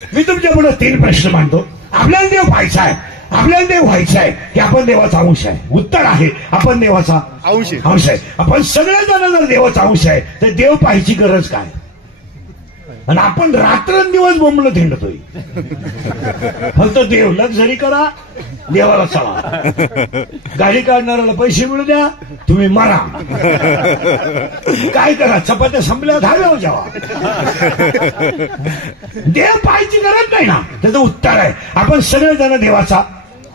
मी तुमच्या पुढे 3 प्रश्न मांडतो. आपल्याला देव पाहायचा आहे, आपल्याला देव व्हायचा आहे की आपण देवाचा अंश आहे? उत्तर आहे आपण देवाचा अंश आहे. आपण सगळेजण जर देवाचा अंश आहे तर देव पाहायची गरज काय? आणि आपण रात्रंदिवस बोंबलत हिंडतोय. फक्त देव लक्झरी करा, देवाला चला, गाडी काढणाऱ्याला पैसे मिळू द्या, तुम्ही मारा, काय करा, चपात्या संपल्या धाव्यावर जावा. देव पाहायची गरज नाही ना. त्याचं उत्तर आहे आपण सगळेजण देवाचा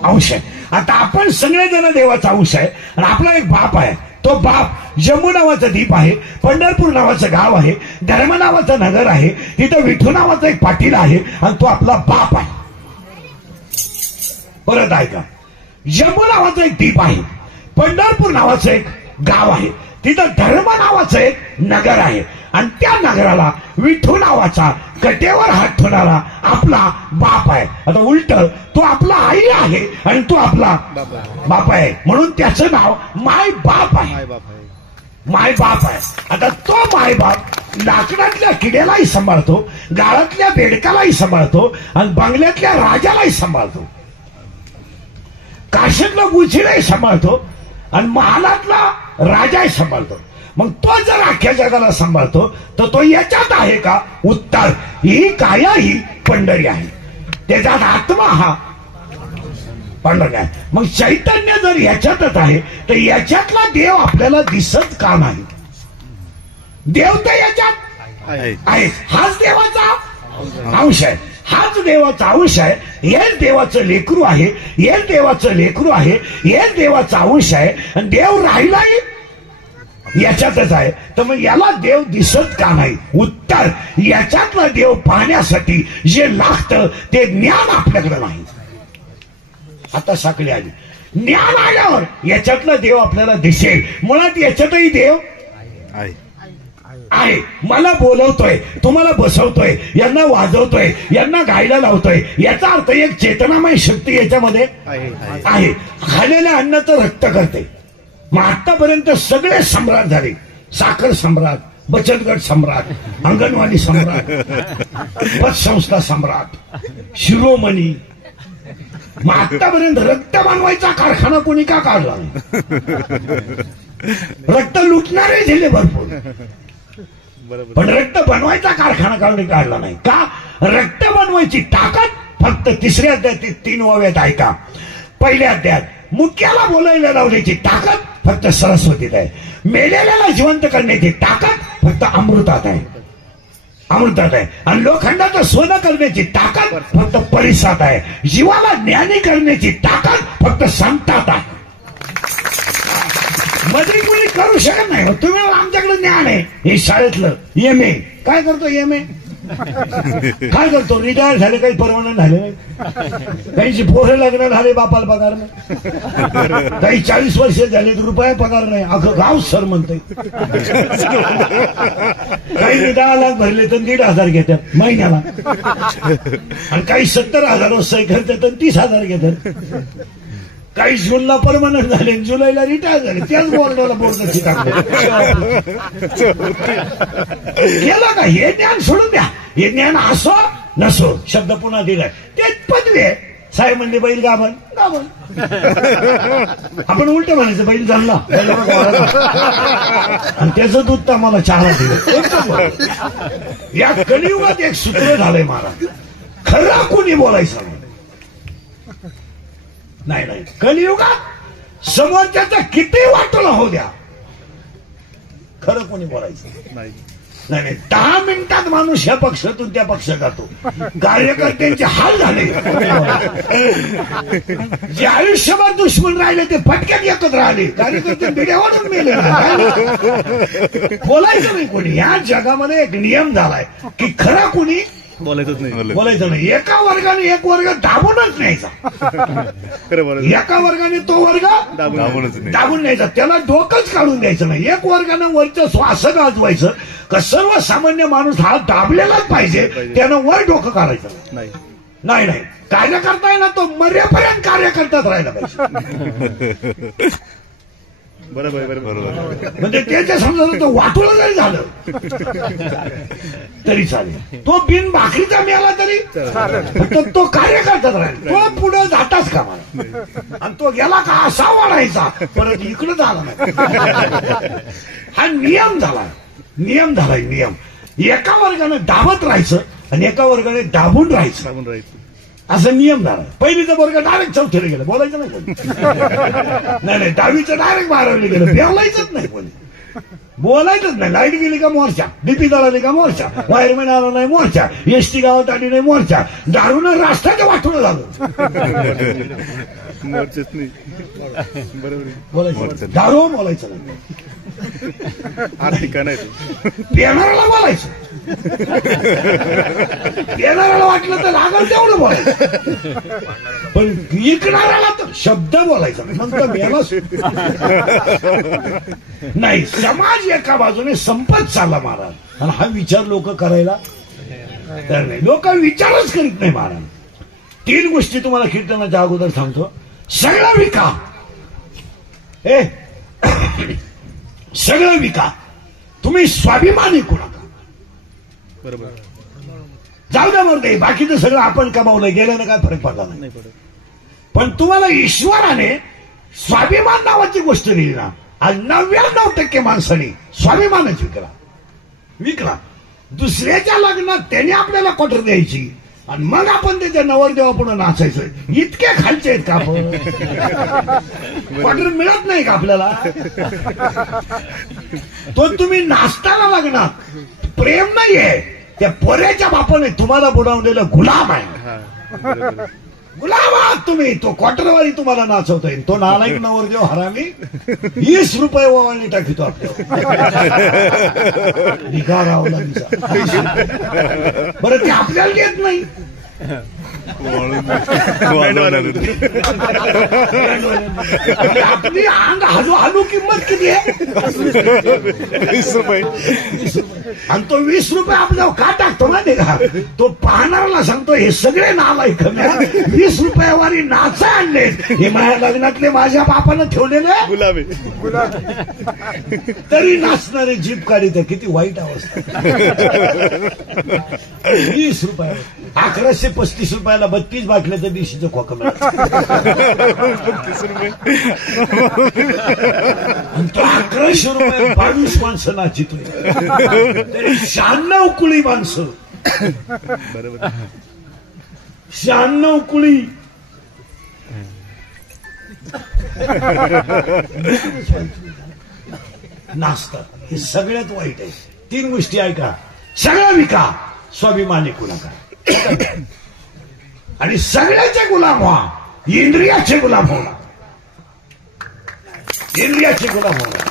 अंश आहे. आता आपण सगळेजण देवाचा अंश आहे आणि आपला एक बाप आहे. तो बाप जम्मू नावाचा द्वीप आहे, पंढरपूर नावाचं गाव आहे, धर्म नावाचं नगर आहे, तिथं विठू नावाचा एक पाटील आहे आणि तो आपला बाप आहे. परत ऐका, जम्मू नावाचं एक द्वीप आहे, पंढरपूर नावाचं एक गाव आहे, तिथं धर्म नावाचं एक नगर आहे आणि त्या नगराला विठू नावाचा कटेवर हात ठेवणारा आपला बाप आहे. आता उलट तो आपला आई आहे आणि तो आपला बाप आहे, म्हणून त्याचं नाव माय बाप आहे. माय बाप आहे. आता तो माय बाप लाकडातल्या किड्यालाही सांभाळतो, गाळातल्या बेडकालाही सांभाळतो आणि बंगल्यातल्या राजालाही सांभाळतो, काशीतला गुचिलाही सांभाळतो आणि महालातला राजाही सांभाळतो. मग तो जर अख्ख्या जगाला सांभाळतो तर तो याच्यात आहे का? उत्तर, ही काया ही पंढरी आहे, त्याच्यात आत्मा हा पंढरी आहे. मग चैतन्य जर याच्यातच आहे तर याच्यातला देव आपल्याला दिसत का नाही? देव तर याच्यात आहे, हाच देवाचा अंश आहे, हाच देवाचा अंश आहे, हेच देवाचं लेकरू आहे, हेच देवाचं लेकरू आहे, हेच देवाचा अंश आहे आणि देव राहिलाही याच्यातच आहे. तर मग याला देव दिसत का नाही? उत्तर, याच्यातला देव पाहण्यासाठी जे लागतं ते ज्ञान आपल्याकडे नाही. आता साखळी आली, ज्ञान आल्यावर याच्यातला देव आपल्याला दिसेल. मुळात याच्यातही देव आहे. मला बोलवतोय, तुम्हाला बसवतोय, यांना वाजवतोय, यांना गायला लावतोय, याचा अर्थ एक चेतनामय शक्ती याच्यामध्ये आहे. खाल्लेल्या अन्नाचं रक्त करते. मग आतापर्यंत सगळे सम्राट झाले, साखर सम्राट, बचत गट सम्राट, अंगणवाडी सम्राट, पतसंस्था सम्राट, शिरोमणी. मग आतापर्यंत रक्त बनवायचा कारखाना कोणी का काढला? रक्त लुटणारे दिले भरपूर, पण रक्त बनवायचा कारखाना काढला नाही का? रक्त बनवायची ताकद फक्त 3ऱ्या अध्यायात 3 ओव्यात ऐका. पहिल्या अध्यायात मुक्याला बोलायला लावण्याची ताकद फक्त सरस्वतीत आहे. मेलेल्याला जिवंत करण्याची ताकद फक्त अमृतात आहे, अमृतात आहे. आणि लोखंडाचं सोनं करण्याची ताकद फक्त परिसात आहे. जीवाला ज्ञानी करण्याची ताकद फक्त संतात आहे. मध्ये कोणी करू शकत नाही. तुम्ही आमच्याकडे ज्ञान आहे, हे शाळेतलं MA काय करतो? MA काय करतो? रिटायर झाले, काही परवाना झाले नाही, काहीची पोरं लग्न झाले, बापाला पगार नाही, काही 40 वर्ष झाले रुपये पगार नाही, अख्खं गाव सर म्हणतंय. काही 10 लाख भरले तर 1,500 घेतात महिन्याला आणि काही 70,000 सही करतात आणि 30,000 घेतात. काही जूनला परमनंट झाले, जुलैला रिटायर झाले, त्याच बोर्डाला बोर्डाची टाकलं. केलं का? हे ज्ञान सोडून द्या. हे ज्ञान असो नसो, शब्द पुन्हा दिलाय, तेच पदवी आहे. साहेब म्हणजे बैल गाभण, गाभण. आपण उलट म्हणायचं बैल जमला आणि त्याचं दूध तर आम्हाला चहाला दिलं. या कलियुगात एक सूत्र झालंय महाराज, खरं कोणी बोलायचं नाही. नाही, कलियुगात समोरच्याचा किती वाटोला होऊ द्या, खरं कोणी बोलायचं नाही. 10 मिनिटात माणूस ह्या पक्षातून त्या पक्षात जातो. कार्यकर्त्यांचे हाल झाले. जे आयुष्यभर दुश्मन राहिले ते फटक्यात एकत्र राहिले. कार्यकर्ते बिड्यावरून मेले. बोलायचं नाही कोणी. या जगामध्ये एक नियम झालाय की खरं कोणी बोलायचं नाही. एका वर्गाने एक वर्ग दाबूनच न्यायचा, एका वर्गाने तो वर्ग दाबून न्यायचा, त्याला डोकंच काढून द्यायचं नाही. एक वर्गानं वर्चस्व असं गाजवायचं का सर्वसामान्य माणूस हा दाबलेलाच पाहिजे, त्यानं वर डोकं काढायचं नाही. नाही, कार्यकर्ता आहे ना तो मर्यापर्यंत कार्यकर्ताच राहिला पाहिजे. बरोबर म्हणजे त्याच्या समजा तो वाटोळं जरी झालं तरी चालेल, तो बिन भाकरीचा मिळाला तरी फक्त तो कार्यकर्ताच राहील, तो पुढे जाताच का मला, आणि तो गेला का असा वाढायचा परत इकडे झाला नाही. हा नियम झालाय नियम. एका वर्गाने दाबत राहायचं आणि एका वर्गाने दाबून राहायचं असं नियम झाला. पहिलीचा वर्ग डायरेक्ट चौथीला गेलं, बोलायचं नाही, दहावीचं डायरेक्ट 12वीला गेलं, बोलायचंच नाही, बोलायचंच नाही. लाईट गेली का मोर्चा, डीपी जळाली का मोर्चा, वायरमॅन आला नाही मोर्चा, एसटी गावात आली नाही मोर्चा, दारून राष्ट्राच्या वाटून झालं. बोलायचं दारू बोलायचं नाही, आर्थिक नाही, पेनाराला बोलायचं, पेनाराला वाटलं तर लागल तेवढं बोलायचं, पण विकणाऱ्याला तर शब्द बोलायचा नाही, नंतर मेलाच नाही. समाज एका बाजूने संपत चालला महाराज, आणि हा विचार लोक करायला तर नाही, लोक विचारच करीत नाही महाराज. 3 गोष्टी तुम्हाला कीर्तनाच्या अगोदर सांगतो. सगळं विका, सगळं विका, तुम्ही स्वाभिमानी ऐकू नका. बरोबर, जाऊ द्या मरते, बाकीचं सगळं आपण कमावलं, गेल्यानं काय फरक पडला नाही. पण तुम्हाला ईश्वराने स्वाभिमान नावाची गोष्ट दिली ना, आज 99% माणसांनी स्वाभिमानच विकला. दुसऱ्याच्या लग्नात त्याने आपल्याला क्वार्टर द्यायची आणि मग आपण त्याच्या नवरदेवापुढे नाचायचं. इतके खालचे आहेत का आपण? क्वार्टर मिळत नाही का आपल्याला? तो तुम्ही नाचताना लग्नात प्रेम नाहीये, त्या पोऱ्याच्या बापाने तुम्हाला बुडवलेलं गुलाम आहे. गुलाम आहात तुम्ही. तो क्वार्टरवाली तुम्हाला नाचवता येईल, तो नालायक नवरदेव हरामी 20 रुपये ओवाळणी टाकितो आपल्याला. निघारावला बरं, ते आपल्याला येत नाही. आपली अंग हलू किंमत किती आहे? 20 रुपये. आणि तो 20 रुपये आपल्यावर का टाकतो माहिती का? तो पाहणाऱ्याला सांगतो हे सगळे नालायक 20 रुपयावारी नाचा आणलेत, हे माझ्या लग्नातले माझ्या बापानं ठेवलेले गुलाबी, तरी नाचणारे जीप काढित. किती वाईट अवस्था. 20 रुपये, 1135 रुपयाला 32 बाटल्या तर दिशीचं खोकं मिळालं. 32 रुपये. आणि तो 1100 रुपये 22 माणसं नाचित, 96 कुळी माणसं. बरोबर, 96 कुळी. नाचतात, हे सगळ्यात वाईट आहे. 3 गोष्टी ऐका. सगळं विका, स्वाभिमान ऐकू नका, आणि सगळ्याचे गुलाम व्हा, इंद्रियाचे गुलाम होणार, इंद्रियाचे गुलाम होणार.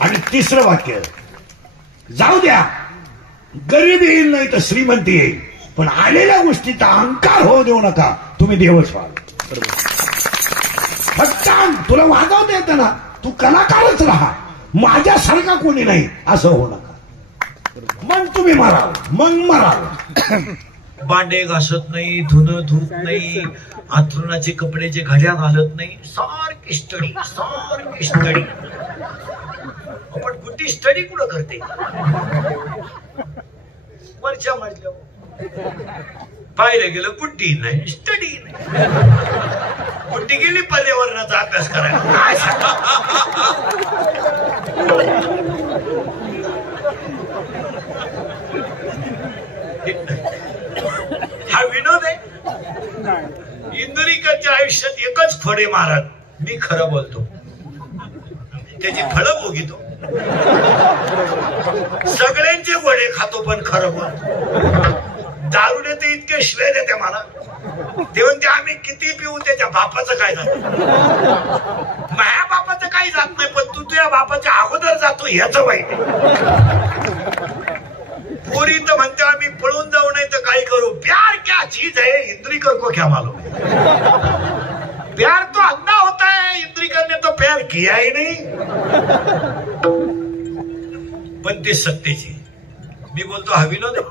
आणि 3रं वाक्य, जाऊ द्या गरीब येईल नाही तर श्रीमंती येईल, पण आलेल्या गोष्टीचा अहंकार होऊ देऊ नका, तुम्ही देवच व्हाल. फक्त तुला वाजवता येतं ना, तू कलाकारच राहा, माझ्यासारखा कोणी नाही असं होऊ नका. मग तुम्ही माराल, मग माराल. भांडे घासत नाही, धुणं धुत नाही, अंथरुणाचे कपड्याचे घड्या घालत नाही, सारखी स्टडी. आपण कुठे स्टडी कुठं करते? वरच्या मजल्यावर पाहिलं गेलं कुठे नाही, स्टडी नाही. कुठे गेली पर्यावरणाचा अभ्यास करायला. हा विनोद आहे. इंदुरीकरच्या आयुष्यात एकच फळे महाराज, मी खरं बोलतो, त्याची फळं भोगितो. सगळ्यांचे वडे खातो पण खरं बोलतो. दारू देते इतके श्रेय देते मला, ते म्हणते आम्ही किती पिऊ त्याच्या बापाचं काय जात, माझ्या बापाचं काही जात नाही, पण तू तुझ्या बापाच्या अगोदर जातो ह्याचं वाईट. पोरी तर म्हणते आम्ही पळून जाऊ नाही तर काय करू. प्यार क्या चीज है, इंद्रिकर को क्या मालूम. प्यार तो अंधा होता है, इंद्रिकर ने तो प्यार किया ही नहीं. पण ते सत्तेची. मी बोलतो हा विनोद आहे,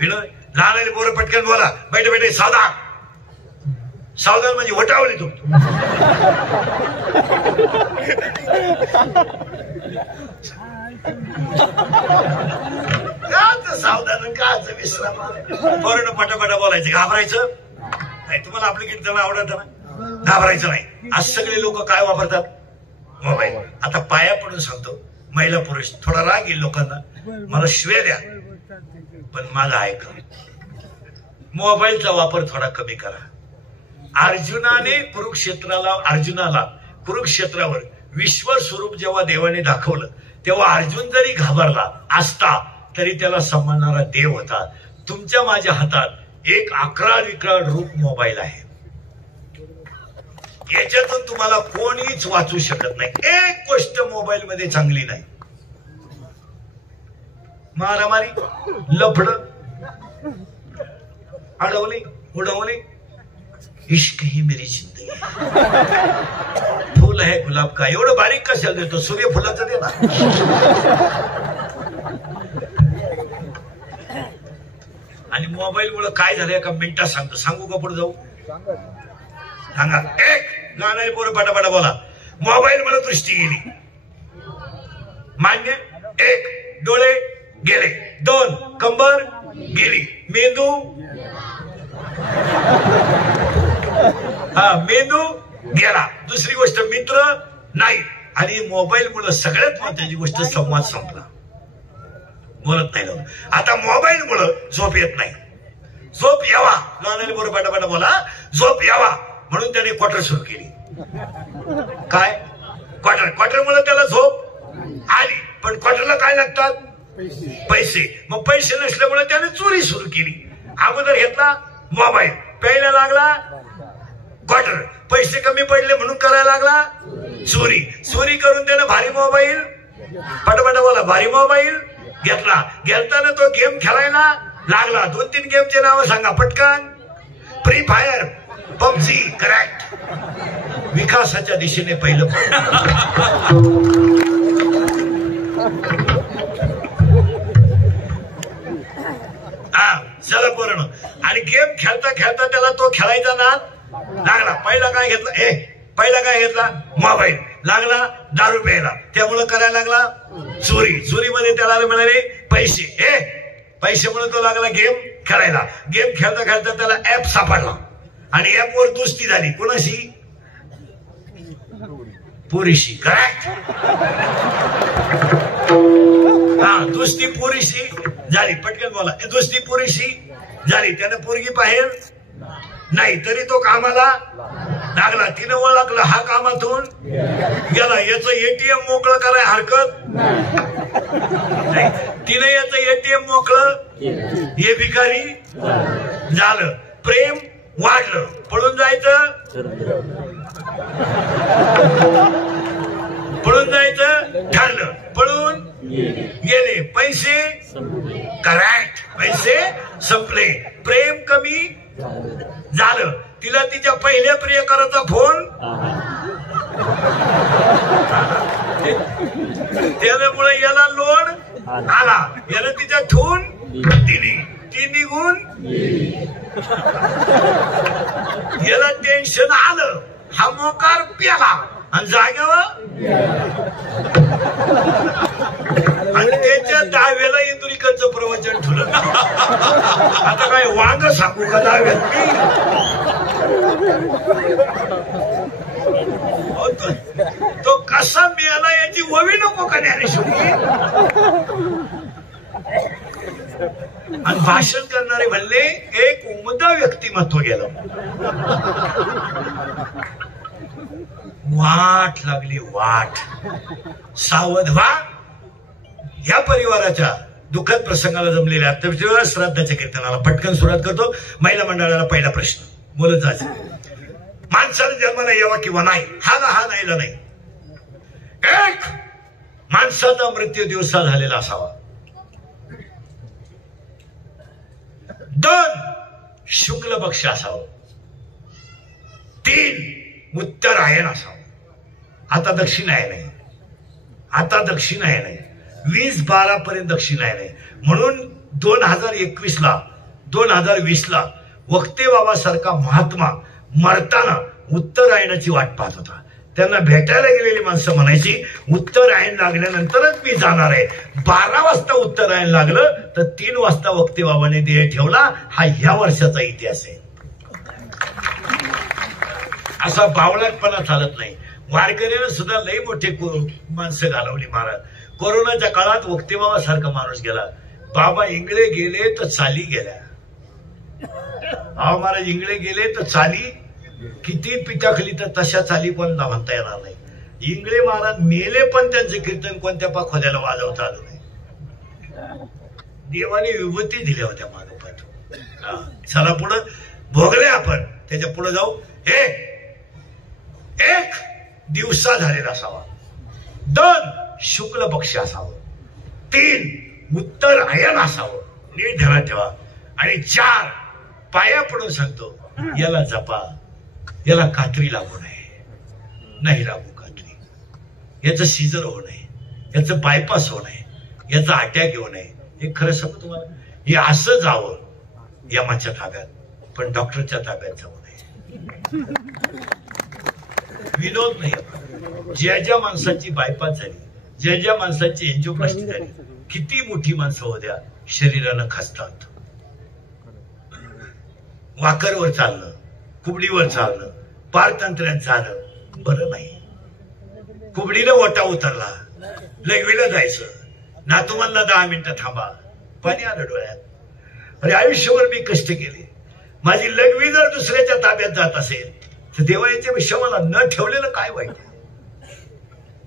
विनोद. लहान पोरं पटकन बोला, बैठे बैठे साधा. सावधान म्हणजे वटावली तो. सावधान काच विश्राम पोरांना पटापटा बोलायचं, घाबरायचं नाही. तुम्हाला आपलं कीर्तन आवडत ना, घाबरायचं नाही. आज सगळे लोक काय वापरतात? मोबाईल. आता पाया पडून सांगतो, महिला पुरुष, थोडा राग येईल लोकांना, मला शिव्या द्या, पण माझा ऐका, मोबाईलचा वापर थोडा कमी करा. अर्जुनाला कुरुक्षेत्रावर विश्वस्वरूप जेव्हा देवाने दाखवलं, तेव्हा अर्जुन जरी घाबरला असता तरी त्याला सांभाळणारा देव होता. तुमच्या माझ्या हातात एक अकराळ विक्राळ रूप मोबाईल आहे. याच्यातून तुम्हाला कोणीच वाचू शकत नाही. एक गोष्ट मोबाईल मध्ये चांगली नाही, मारामारी, लफड, अडवली उडवली. इश्क ही मेरी जिंदगी, फूल है गुलाब का. एवढं बारीक कशाला देतो? सूर्यफुलाचं दे ना. आणि मोबाईल मुळे काय झालंय का मिनिटात सांगतो. सांगू का पुढे जाऊ? सांगा. एक, गाणारी पोरं पटापटा बोला. मोबाईल मुळे दृष्टी गेली, मान्य. एक, डोळे गेले. दोन, कंबर गेली. मेंदू, मेंदू गेला. दुसरी गोष्ट मित्र नाही. आणि मोबाईल मुळे सगळ्यात महत्वाची गोष्ट संवाद संपला. बोलत नाही लोक. आता मोबाईल मुळे झोप येत नाही. झोप यावा, गाणारी पोरं पटापटा बोला. झोप यावा म्हणून त्याने क्वार्टर सुरू केली. काय क्वार्टर मुळे त्याला झोप आली, पण क्वार्टरला काय लागतात? पैसे. मग पैसे नसल्यामुळे त्याने चोरी सुरू केली. अगोदर घेतला मोबाईल, प्यायला लागला क्वार्टर, पैसे कमी पडले म्हणून करायला लागला चोरी करून त्याने भारी मोबाईल, पटापटा बोला, भारी मोबाईल घेतला. घेताना तो गेम खेळायला लागला. 2-3 गेमचे नाव सांगा पटकन. Free fire, PUBG. करेक्ट. विकासाच्या दिशेने पहिलं. चला पोरण. आणि गेम खेळता खेळता त्याला तो खेळायचा नाद लागला. पहिला काय घेतला? मोबाईल. लागला दारू प्यायला, त्यामुळे करायला लागला चोरीमध्ये त्याला मिळाले पैसे. पैशामुळे तो लागला गेम खेळायला. गेम खेळता खेळता त्याला ऍप सापडला आणि ऍपवर दोस्ती झाली. कोणाशी? पोरीशी. करेक्ट. दोस्ती पोरीशी झाली. पटकन बोला. दोस्ती पोरीशी झाली. त्याने पोरगी बाहेर नाही तरी तो कामाला लागला. तिने ओळखलं हा कामातून गेला. याचं एटीएम मोकळं करायला हरकत नाही. तिने याचं एटीएम मोकळं, हे भिकारी झालं. प्रेम वाढलं. पळून जायचं ठरलं. पळून गेले. पैसे. करेक्ट. पैसे संपले. प्रेम कमी झालं. तिला तिच्या पहिल्या प्रियकराचा फोन, त्यामुळे याला लोड आला. याला तिच्या ठेवून दिली. ती निघून याला टेन्शन आलं. हा मोकार प्याला आणि जाग्यावर आणि त्याच्या 10वेला इंदुरीकरचं प्रवचन ठेवलं. आता काय वांग सांगू का 10व्यात? तो कसा मिळाला याची ववी नको का ज्ञानेश्वरी? आणि भाषण करणारे म्हणले एक उमदा व्यक्तिमत्व गेलं. वाट लागली, वाट. सावध व्हा. या परिवाराच्या दुःखद प्रसंगाला जमलेल्या श्राद्धाच्या कीर्तनाला पटकन सुरुवात करतो. महिला मंडळाला पहिला प्रश्न बोलत जायचं. माणसाला जन्माला यावा किंवा नाही, हा नाहीला नाही. एक, माणसाचा मृत्यू दिवसा झालेला असावा. 2, शुक्ल पक्ष असावं. 3, उत्तरायण असावं. आता दक्षिणायन आहे. 20-12 पर्यंत दक्षिणायन आहे. म्हणून 2021 ला 2020 ला वक्ते बाबासारखा महात्मा मरताना उत्तरायणाची वाट पाहत होता. त्यांना भेटायला गेलेली माणसं म्हणायची उत्तरायण लागल्यानंतरच मी जाणार आहे. 12 वाजता उत्तरायण लागलं तर 3 वाजता वक्ते बाबाने देह ठेवला. हा ह्या वर्षाचा इतिहास आहे. असा बावळटपणा चालत नाही. वारकऱ्यानं सुद्धा लई मोठे माणसं घालवली महाराज. कोरोनाच्या काळात वक्ते बाबा सारखा माणूस गेला. बाबा इंगळे गेले तर चाली गेल्या. महाराज इंगळे गेले तर चाली किती पिठाखली तर तशा चाली कोणता म्हणता येणार नाही. इंगळे महाराज मेले पण त्यांचे कीर्तन कोणत्या पाखोद्याला वाजवता आलं नाही. देवाने विभूती दिल्या होत्या मानोपात. चला पुढं भोगले आपण. त्याच्या पुढे जाऊ. एक दिवसा झालेला असावा. 2 शुक्ल पक्ष असावं. 3 उत्तरायण असावं. नीट ध्यानात ठेवा. आणि 4 पाया पडून सांगतो याला जपा. याला कात्री लागू नये. नाही लागू कात्री. याचं सीझर होऊ नये. याचं बायपास होऊ नये. याचा अटॅक येऊ नये. हे खरं सांगू तुम्हाला. हे असं जावं यमाच्या ताब्यात पण डॉक्टरच्या ताब्यात जाऊ नये. विनोद नाही. ज्या माणसाची बायपास झाली, ज्या माणसाची एन्जिओप्लास्टी झाली, किती मोठी माणसं होत्या शरीरानं खचतात. वाकरवर चाललं, कुबडीवर चाललं, पारतंत्र्यात झालं बरं नाही. कुबडीला ओटा उतरला, लघवीला जायचं. नातू म्हणला 10 मिनिटं थांबा. पाणी आलं डोळ्यात. अरे आयुष्यभर मी कष्ट केले. माझी लघवी जर दुसऱ्याच्या ताब्यात जात असेल तर देवा याच्यापेक्षा मला न ठेवलेलं काय वाईट आहे?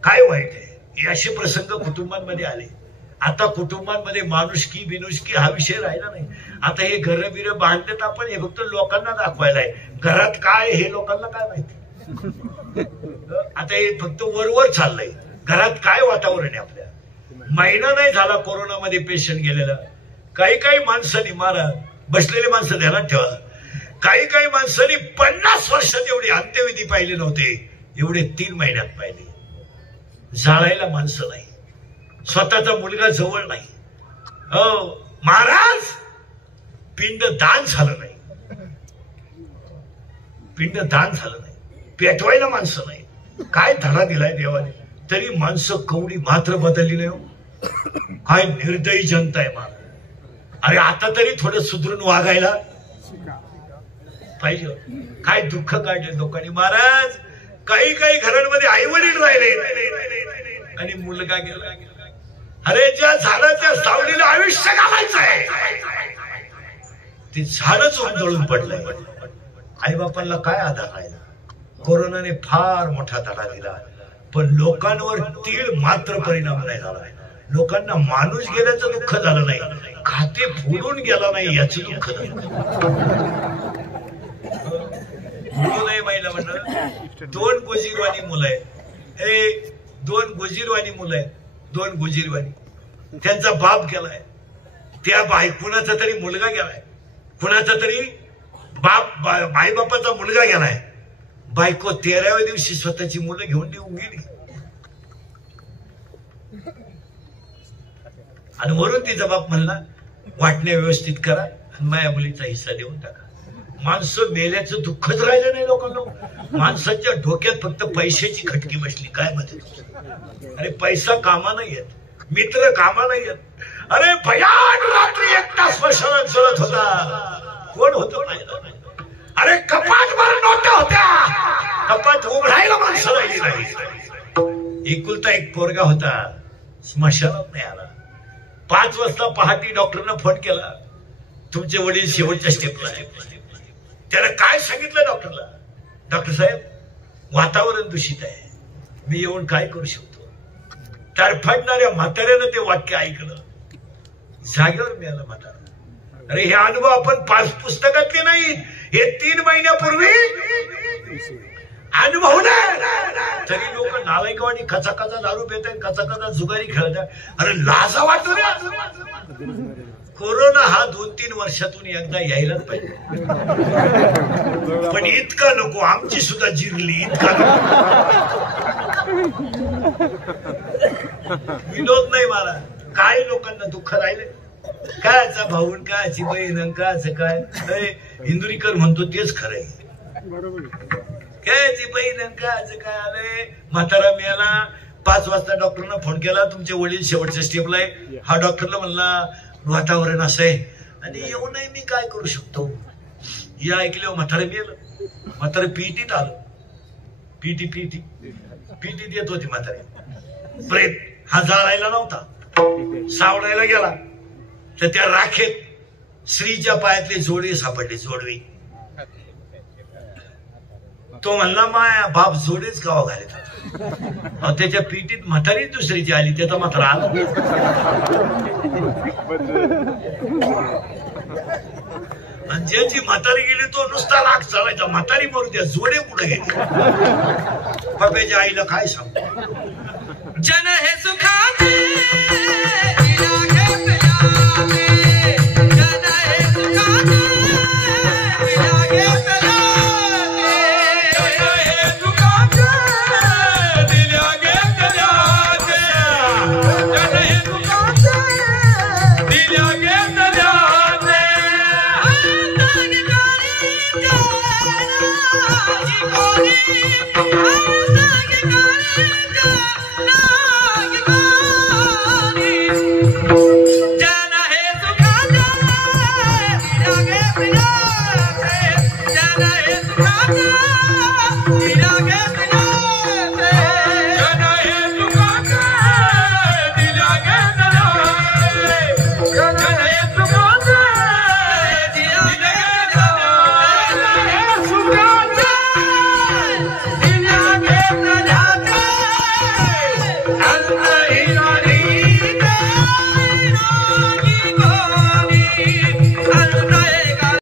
काय वाईट आहे? हे असे प्रसंग कुटुंबांमध्ये आले. आता कुटुंबांमध्ये माणुसकी बिनुष्की हा विषय राहिला नाही. आता हे घर बिर बांधलेत आपण, हे फक्त लोकांना दाखवायला आहे. घरात काय हे लोकांना काय माहिती. आता हे फक्त वरवर चाललंय. घरात काय वातावरण आहे आपल्या. महिना नाही झाला कोरोनामध्ये पेशंट गेलेला. काही माणसांनी महाराज बसलेली माणसं ध्यानात ठेवा. काही माणसांनी 50 वर्षात एवढे अंत्यविधी पाहिले नव्हते, एवढे 3 महिन्यात पाहिले. जाळायला माणसं नाही. स्वतःचा मुलगा जवळ नाही. महाराज पिंड दान झालं नाही. पिंड दान झालं नाही. पेटवायला माणसं नाही. काय धडा दिलाय देवाने. तरी माणसं कवडी मात्र बदलली नाही. काय निर्दयी जनता आहे महाराज. अरे आता तरी थोडं सुधरून वागायला पाहिजे. काय दुःख काढले लोकांनी महाराज. काही घरांमध्ये आई वडील राहिले आणि मुलगा गेला. अरे ज्या झाडाच्या सावलीला आयुष्य घालायचं आहे ते झाडच उंजळून पडलंय. आई बापांना काय आधार राहिला. कोरोनाने फार मोठा धडा दिला पण लोकांवर तीळ मात्र परिणाम नाही झाला. लोकांना माणूस गेल्याचं दुःख झालं नाही, खाते फोडून गेला नाही याचं दुःख झालं. नाही महिला म्हणलं 2 गुजीरवाणी मुलं आहे. 2 गुजीरवाणी मुलं आहे. 2 गुजीरवाणी. त्यांचा बाप गेलाय. त्या कुणाचा तरी मुलगा गेलाय. कुणाचा तरी आई बापाचा मुलगा गेलाय. बायको 13व्या दिवशी स्वतःची मुलं घेऊन देऊन गेली आणि वरून तिचा बाप म्हणला वाटण्या व्यवस्थित करा आणि माझ्या मुलीचा हिस्सा देऊन टाका. माणसं मेल्याचं दुःखच राहिलं नाही लोकांना. माणसाच्या डोक्यात फक्त पैशाची खटकी बसली. काय म्हणते. अरे पैसा कामा नाही येत, मित्र कामा नाही येत. अरे भयान रात्री 1 तास स्मशानात चलत होता. कोण होतं नाही. अरे कपाट भर नोटा होत्या. कपाट उघडायला माणसं राहिली नाही. एकुलता एक पोरगा होता, स्मशानात नाही आला. 5 वाजता पहाटे डॉक्टरनं फोन केला तुमचे वडील शेवटच्या स्टेपला आहे. त्यानं काय सांगितलं डॉक्टरला. डॉक्टर साहेब वातावरण दूषित आहे, मी येऊन काय करू शकतो. तडफडणाऱ्या म्हाताऱ्यानं ते वाक्य ऐकलं. जागेवर मिळालं म्हातारा. अरे हे अनुभव आपण 5 पुस्तकातले नाहीत, हे 3 महिन्यापूर्वी अनुभवले. तरी लोक नालायकवाणी कचा दारू पितात, कचा जुगारी खेळतात. अरे लाजा वाटतो रे. कोरोना हा 2-3 वर्षातून एकदा यायलाच पाहिजे पण इतका नको. आमची सुद्धा जिरली. इतका विनोद नाही मला. काय लोकांना दुःख राहिले. कायचा भाऊन कायची बहीण कायचं काय. इंदुरीकर म्हणतो तेच खरंय. काय ती बहीण काय काय आलंय म्हातारा मेला 5 वाजता डॉक्टरनं फोन केला तुमचे वडील शेवटच्या स्टेपला आहे. हा डॉक्टरला म्हणला वातावरण असं आहे आणि येऊ नये मी काय करू शकतो. या ऐकल्यावर म्हातारा मेलं. म्हातारा पीटीत आलं. पीटीत येत होती म्हातारी. प्रेत हा जाळायला नव्हता सावडायला गेला तर त्या राखेत स्त्रीच्या पायातले जोडवे सापडले. जोडवे तो म्हणला माया बाप जोडेच गावा घालत होता. त्याच्या पीटीत म्हातारी दुसरीची आली त्याचा म्हातारा आला. आणि ज्याची म्हातारी गेली तो नुसता राग चढायचा. म्हातारी मरू द्या जोडे पुढे गेले. बाबाच्या आईला काय सांगू. जन हे सुखाचे